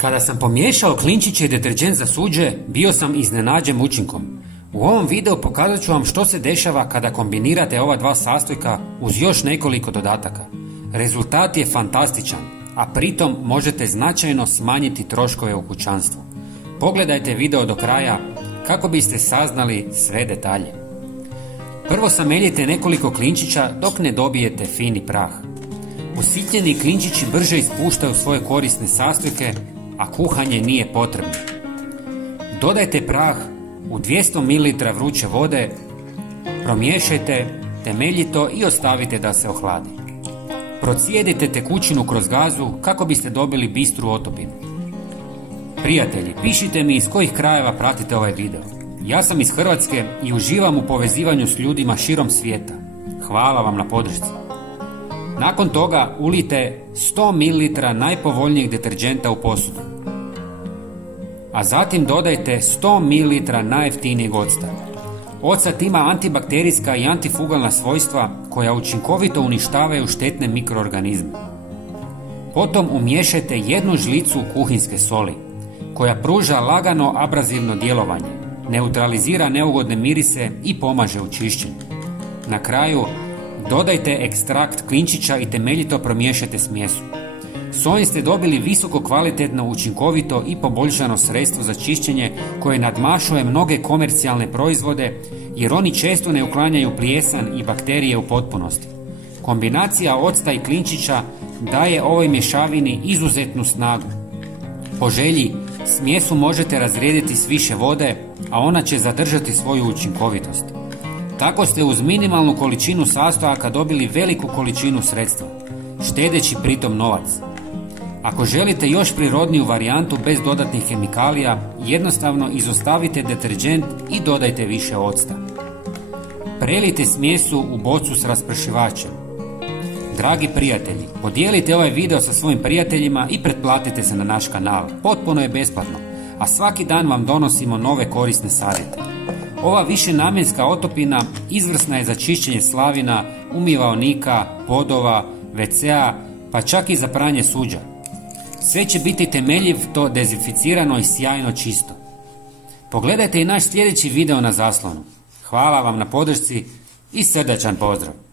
Kada sam pomiješao klinčiće i deterđent za suđe, bio sam iznenađen učinkom. U ovom videu pokazat ću vam što se dešava kada kombinirate ova dva sastojka uz još nekoliko dodataka. Rezultat je fantastičan, a pritom možete značajno smanjiti troškove u kućanstvu. Pogledajte video do kraja kako biste saznali sve detalje. Prvo sameljite nekoliko klinčića dok ne dobijete fini prah. Usitnjeni klinčići brže ispuštaju svoje korisne sastojke, a kuhanje nije potrebno. Dodajte prah u 200 ml vruće vode, promiješajte temeljito i ostavite da se ohladi. Procijedite tekućinu kroz gazu kako biste dobili bistru otopinu. Prijatelji, pišite mi iz kojih krajeva pratite ovaj video. Ja sam iz Hrvatske i uživam u povezivanju s ljudima širom svijeta. Hvala vam na podršci. Nakon toga ulijte 100 ml najpovoljnijeg deterđenta u posudu. A zatim dodajte 100 ml najjeftinijeg octa. Ocat ima antibakterijska i antifugalna svojstva koja učinkovito uništavaju štetne mikroorganizme. Potom umiješajte 1 žlicu kuhinjske soli, koja pruža lagano abrazivno djelovanje, neutralizira neugodne mirise i pomaže u čišćenju. Na kraju dodajte ekstrakt klinčića i temeljito promiješajte smjesu. S ovim ste dobili visoko kvalitetno, učinkovito i poboljšano sredstvo za čišćenje koje nadmašuje mnoge komercijalne proizvode jer oni često ne uklanjaju plijesan i bakterije u potpunosti. Kombinacija octa i klinčića daje ovoj mješavini izuzetnu snagu. Po želji, smjesu možete razrijediti s više vode, a ona će zadržati svoju učinkovitost. Tako ste uz minimalnu količinu sastojaka dobili veliku količinu sredstva, štedeći pritom novac. Ako želite još prirodniju varijantu bez dodatnih kemikalija, jednostavno izostavite deterđent i dodajte više octa. Prelijte smjesu u bocu s raspršivačem. Dragi prijatelji, podijelite ovaj video sa svojim prijateljima i pretplatite se na naš kanal. Potpuno je besplatno, a svaki dan vam donosimo nove korisne savjete. Ova višenamjenska otopina izvrsna je za čišćenje slavina, umivaonika, podova, WC-a, pa čak i za pranje suđa. Sve će biti temeljito, dezinficirano i sjajno čisto. Pogledajte i naš sljedeći video na zaslonu. Hvala vam na podršci i srdačan pozdrav!